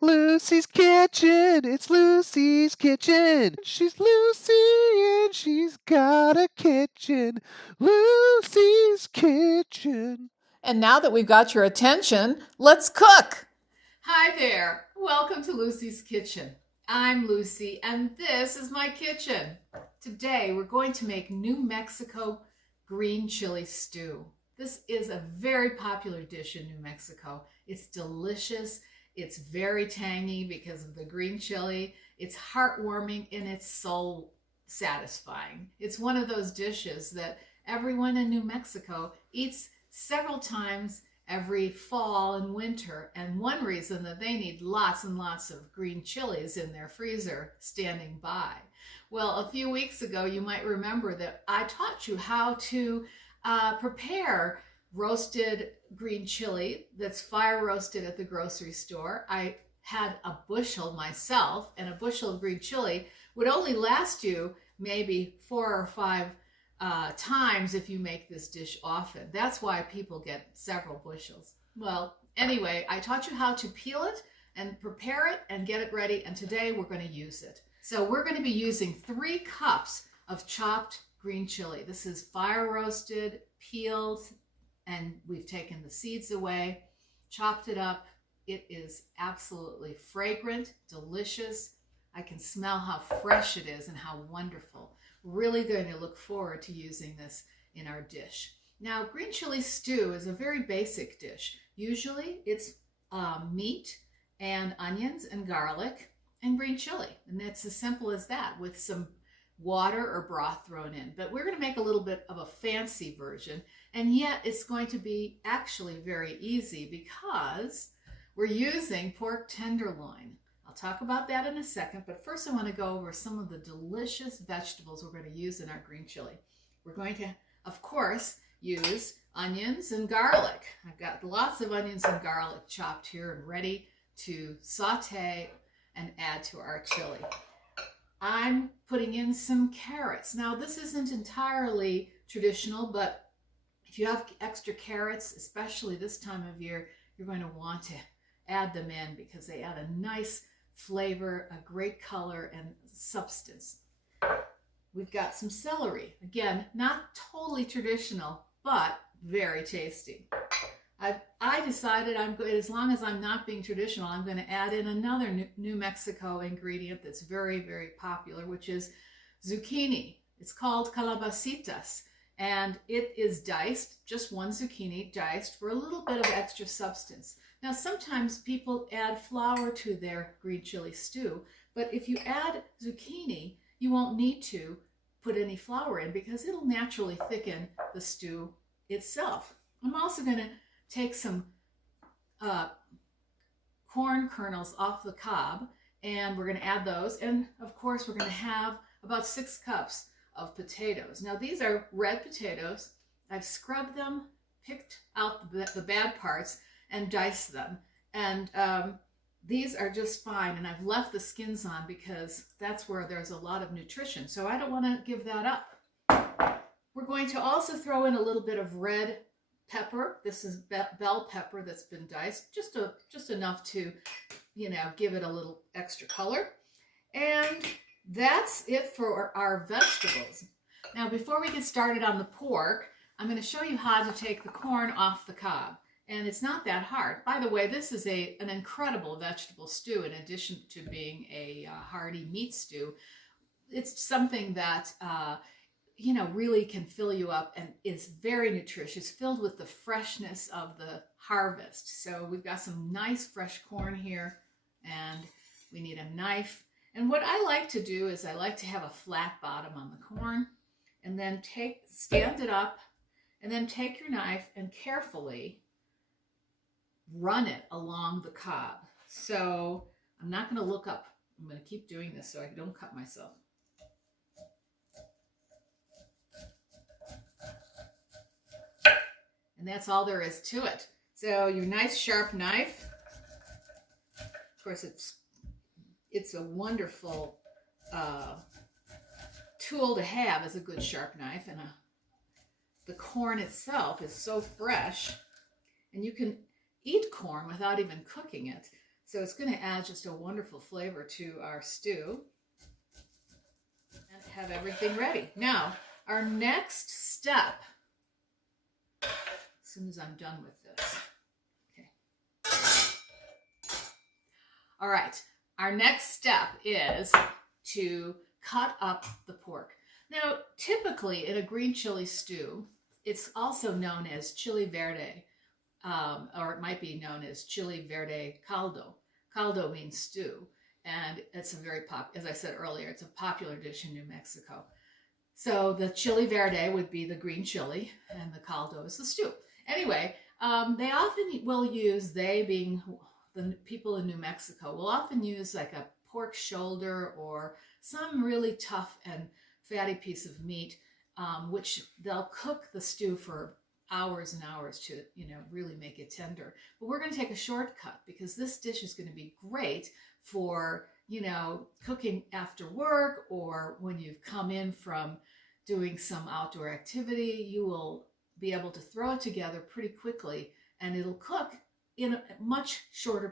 Lucy's Kitchen, it's Lucy's Kitchen. She's Lucy and she's got a kitchen. Lucy's Kitchen. And now that we've got your attention, let's cook. Hi there. Welcome to Lucy's Kitchen. I'm Lucy, and this is my kitchen. Today, we're going to make New Mexico Green Chile Stew. This is a very popular dish in New Mexico. It's delicious. It's very tangy because of the green chili. It's heartwarming and it's soul satisfying. It's one of those dishes that everyone in New Mexico eats several times every fall and winter. And one reason that they need lots and lots of green chilies in their freezer standing by. Well, a few weeks ago, you might remember that I taught you how to prepare roasted green chili that's fire roasted at the grocery store. I had a bushel myself, and a bushel of green chili would only last you maybe 4 or 5 times if you make this dish often. That's why people get several bushels. Well, anyway, I taught you how to peel it and prepare it and get it ready, and today we're going to use it. So we're going to be using 3 cups of chopped green chili. This is fire roasted, peeled, and we've taken the seeds away, chopped it up. It is absolutely fragrant, delicious. I can smell how fresh it is and how wonderful. Really going to look forward to using this in our dish. Now, green chili stew is a very basic dish. Usually it's meat and onions and garlic and green chili. And that's as simple as that, with some water or broth thrown in. But we're going to make a little bit of a fancy version, and yet it's going to be actually very easy because we're using pork tenderloin. I'll talk about that in a second, but first I want to go over some of the delicious vegetables we're going to use in our green chili. We're going to, of course, use onions and garlic. I've got lots of onions and garlic chopped here and ready to saute and add to our chili. I'm putting in some carrots. Now, this isn't entirely traditional, but if you have extra carrots, especially this time of year, you're going to want to add them in because they add a nice flavor, a great color, and substance. We've got some celery. Again, not totally traditional, but very tasty. I decided as long as I'm not being traditional, I'm going to add in another New Mexico ingredient that's very, very popular, which is zucchini. It's called calabacitas, and it is diced, just one zucchini diced for a little bit of extra substance. Now, sometimes people add flour to their green chili stew, but if you add zucchini, you won't need to put any flour in because it'll naturally thicken the stew itself. I'm also going to take some corn kernels off the cob, and we're going to add those. And of course, we're going to have about 6 cups of potatoes. Now, these are red potatoes. I've scrubbed them, picked out the bad parts, and diced them. And these are just fine. And I've left the skins on because that's where there's a lot of nutrition. So I don't want to give that up. We're going to also throw in a little bit of red pepper. This is bell pepper that's been diced, just enough to, give it a little extra color. And that's it for our vegetables. Now, before we get started on the pork, I'm going to show you how to take the corn off the cob. And it's not that hard. By the way, this is an incredible vegetable stew in addition to being a hearty meat stew. It's something that really can fill you up and is very nutritious, filled with the freshness of the harvest. So we've got some nice fresh corn here, and we need a knife. And what I like to do is I like to have a flat bottom on the corn, and then stand it up, and then take your knife and carefully run it along the cob. So I'm not going to look up. I'm going to keep doing this so I don't cut myself. And that's all there is to it. So your nice sharp knife. Of course, it's a wonderful tool to have, as a good sharp knife. And the corn itself is so fresh. And you can eat corn without even cooking it. So it's going to add just a wonderful flavor to our stew and have everything ready. Now, our next step, as soon as I'm done with this. Okay. All right. Our next step is to cut up the pork. Now, typically in a green chili stew, it's also known as chili verde, or it might be known as chili verde caldo. Caldo means stew, and it's a very as I said earlier, it's a popular dish in New Mexico. So the chili verde would be the green chili, and the caldo is the stew. Anyway, they often will use, they being the people in New Mexico, will often use like a pork shoulder or some really tough and fatty piece of meat, which they'll cook the stew for hours and hours to, really make it tender. But we're going to take a shortcut because this dish is going to be great for, cooking after work, or when you've come in from doing some outdoor activity. You will be able to throw it together pretty quickly, and it'll cook in a much shorter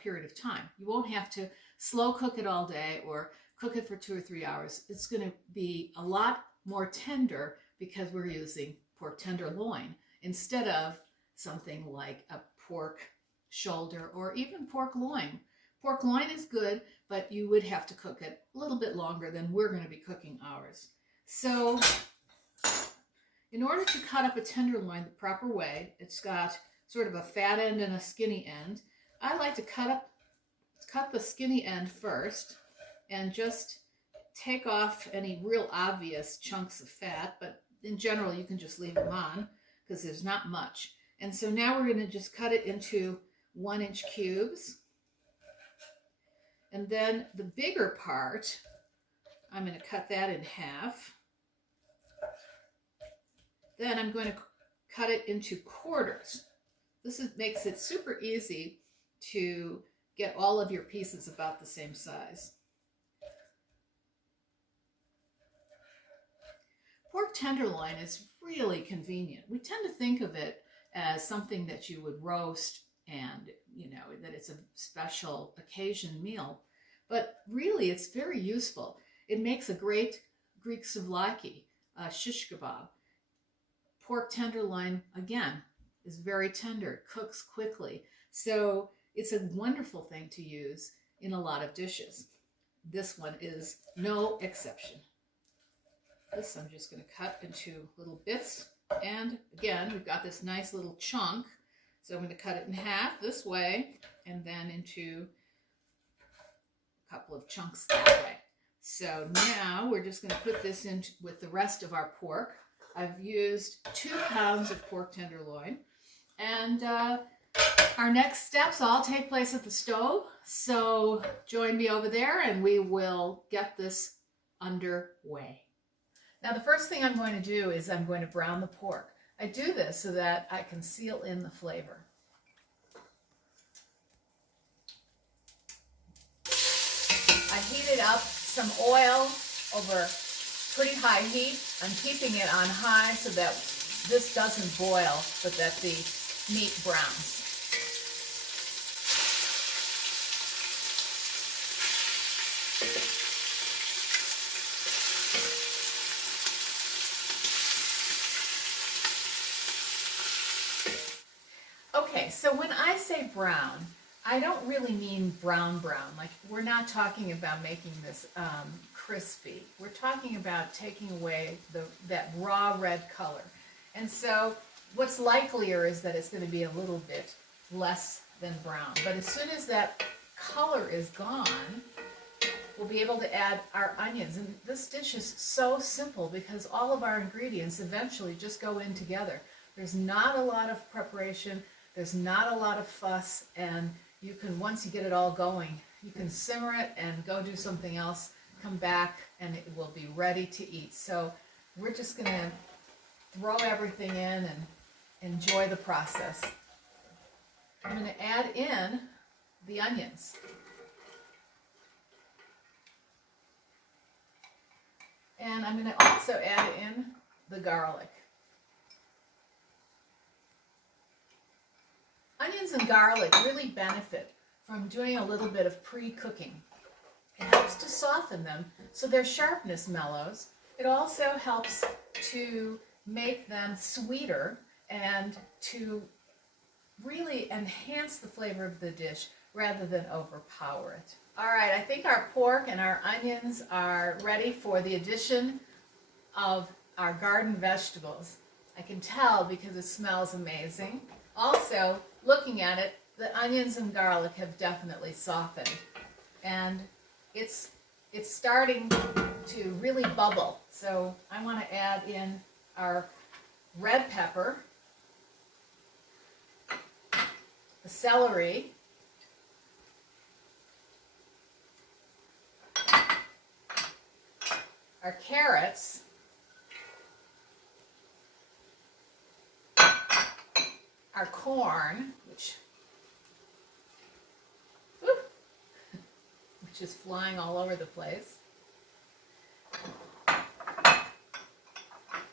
period of time. You won't have to slow cook it all day or cook it for 2 or 3 hours. It's going to be a lot more tender because we're using pork tenderloin instead of something like a pork shoulder or even pork loin. Pork loin is good, but you would have to cook it a little bit longer than we're going to be cooking ours. So in order to cut up a tenderloin the proper way, it's got sort of a fat end and a skinny end. I like to cut the skinny end first and just take off any real obvious chunks of fat, but in general you can just leave them on because there's not much. And so now we're going to just cut it into 1-inch cubes. And then the bigger part, I'm going to cut that in half. Then I'm going to cut it into quarters. This makes it super easy to get all of your pieces about the same size. Pork tenderloin is really convenient. We tend to think of it as something that you would roast and, that it's a special occasion meal. But really, it's very useful. It makes a great Greek souvlaki, shish kebab. Pork tenderloin, again, is very tender, cooks quickly. So it's a wonderful thing to use in a lot of dishes. This one is no exception. This I'm just going to cut into little bits. And again, we've got this nice little chunk. So I'm going to cut it in half this way and then into a couple of chunks that way. So now we're just going to put this in with the rest of our pork. I've used 2 pounds of pork tenderloin. And our next steps all take place at the stove. So join me over there and we will get this underway. Now the first thing I'm going to do is I'm going to brown the pork. I do this so that I can seal in the flavor. I heated up some oil over pretty high heat. I'm keeping it on high so that this doesn't boil, but that the meat browns. Okay, so when I say brown, I don't really mean brown. Like, we're not talking about making this crispy. We're talking about taking away that raw red color. And so what's likelier is that it's going to be a little bit less than brown. But as soon as that color is gone, we'll be able to add our onions. And this dish is so simple because all of our ingredients eventually just go in together. There's not a lot of preparation. There's not a lot of fuss. And you can, once you get it all going, you can simmer it and go do something else, come back, and it will be ready to eat. So we're just going to throw everything in and enjoy the process. I'm going to add in the onions. And I'm going to also add in the garlic. Onions and garlic really benefit from doing a little bit of pre-cooking. It helps to soften them so their sharpness mellows. It also helps to make them sweeter and to really enhance the flavor of the dish rather than overpower it. All right, I think our pork and our onions are ready for the addition of our garden vegetables. I can tell because it smells amazing. Also, looking at it, the onions and garlic have definitely softened. And it's starting to really bubble. So I want to add in our red pepper, the celery, our carrots, our corn, which is flying all over the place. And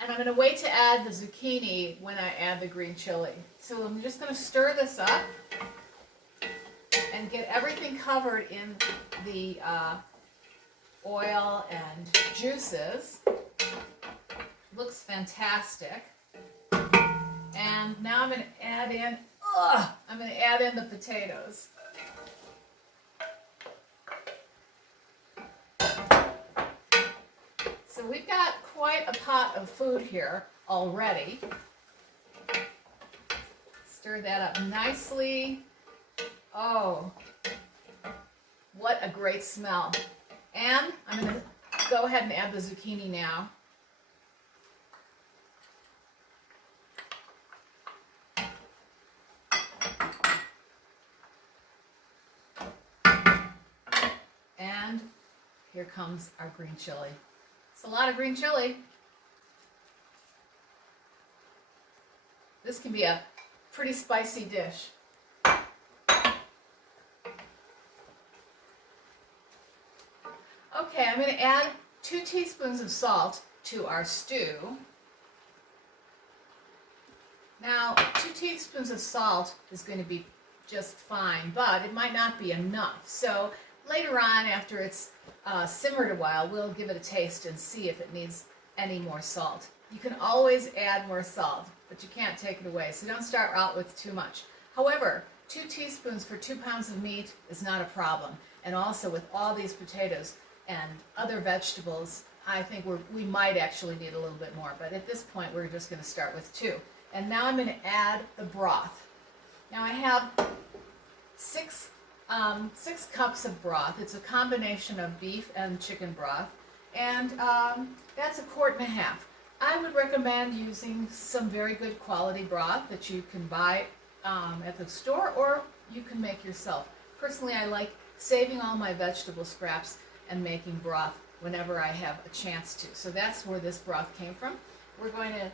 I'm going to wait to add the zucchini when I add the green chili. So I'm just going to stir this up and get everything covered in the oil and juices. Looks fantastic. And now I'm going to add in, the potatoes. So we've got quite a pot of food here already. Stir that up nicely. Oh, what a great smell. And I'm going to go ahead and add the zucchini now. And here comes our green chili. It's a lot of green chili. This can be a pretty spicy dish. Okay, I'm going to add 2 teaspoons of salt to our stew. Now, 2 teaspoons of salt is going to be just fine, but it might not be enough. So later on, after it's simmered a while, we'll give it a taste and see if it needs any more salt. You can always add more salt, but you can't take it away, so don't start out with too much. However, 2 teaspoons for 2 pounds of meat is not a problem. And also with all these potatoes and other vegetables, I think we might actually need a little bit more, but at this point we're just going to start with 2. And now I'm going to add the broth. Now I have 6 cups of broth. It's a combination of beef and chicken broth, and that's 1.5 quarts. I would recommend using some very good quality broth that you can buy at the store, or you can make yourself. Personally, I like saving all my vegetable scraps and making broth whenever I have a chance to. So that's where this broth came from. We're going to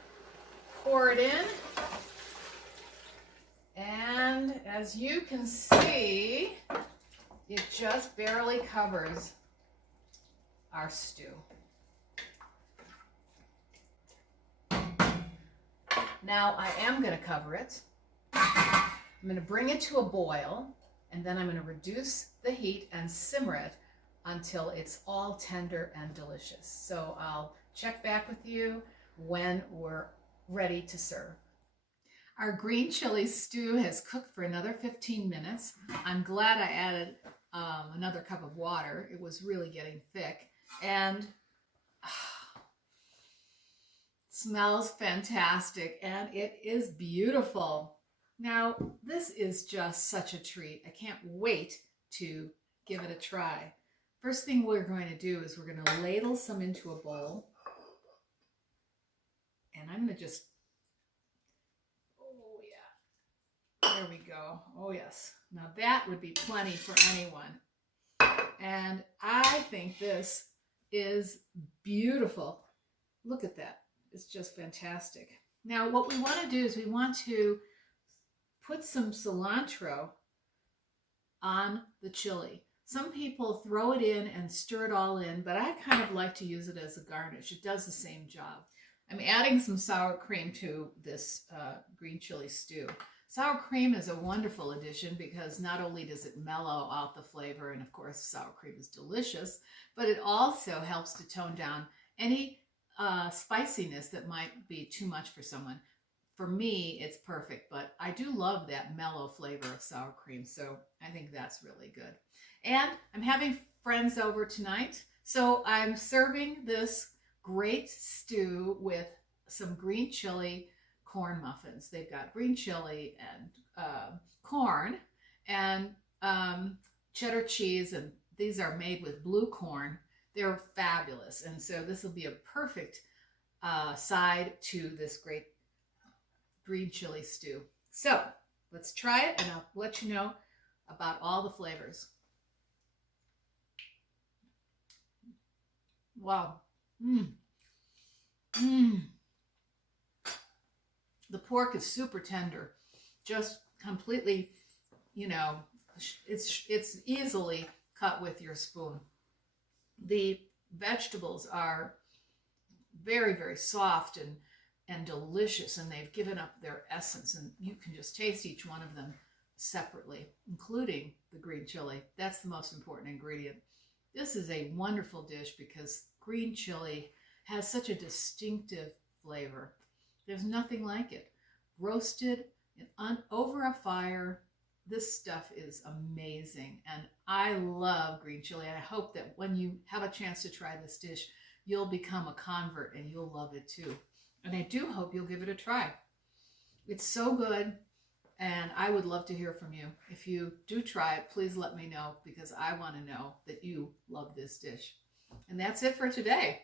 pour it in. And as you can see, it just barely covers our stew. Now I am going to cover it. I'm going to bring it to a boil, and then I'm going to reduce the heat and simmer it until it's all tender and delicious. So I'll check back with you when we're ready to serve. Our green chili stew has cooked for another 15 minutes. I'm glad I added another cup of water. It was really getting thick, and smells fantastic, and it is beautiful. Now, this is just such a treat. I can't wait to give it a try. First thing we're going to do is we're going to ladle some into a bowl, and I'm going to just, oh yeah, there we go. Oh yes, now that would be plenty for anyone. And I think this is beautiful. Look at that. It's just fantastic. Now what we want to do is we want to put some cilantro on the chili. Some people throw it in and stir it all in, but I kind of like to use it as a garnish. It does the same job. I'm adding some sour cream to this green chili stew. Sour cream is a wonderful addition because not only does it mellow out the flavor, and of course sour cream is delicious, but it also helps to tone down any spiciness that might be too much for someone. For me, it's perfect, but I do love that mellow flavor of sour cream, so I think that's really good. And I'm having friends over tonight, so I'm serving this great stew with some green chili corn muffins. They've got green chili and corn and cheddar cheese, and these are made with blue corn. They're fabulous, and so this will be a perfect side to this great green chili stew. So let's try it, and I'll let you know about all the flavors. Wow. Mmm. Mmm. The pork is super tender, just completely, you know, it's easily cut with your spoon. The vegetables are very, very soft and delicious, and they've given up their essence, and you can just taste each one of them separately, including the green chili. That's the most important ingredient. This is a wonderful dish because green chili has such a distinctive flavor. There's nothing like it. Roasted over a fire, this stuff is amazing. And I love green chili. And I hope that when you have a chance to try this dish, you'll become a convert and you'll love it too. And I do hope you'll give it a try. It's so good. And I would love to hear from you. If you do try it, please let me know because I want to know that you love this dish. And that's it for today.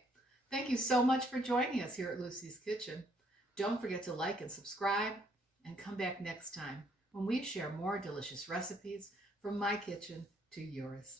Thank you so much for joining us here at Lucy's Kitchen. Don't forget to like and subscribe and come back next time when we share more delicious recipes from my kitchen to yours.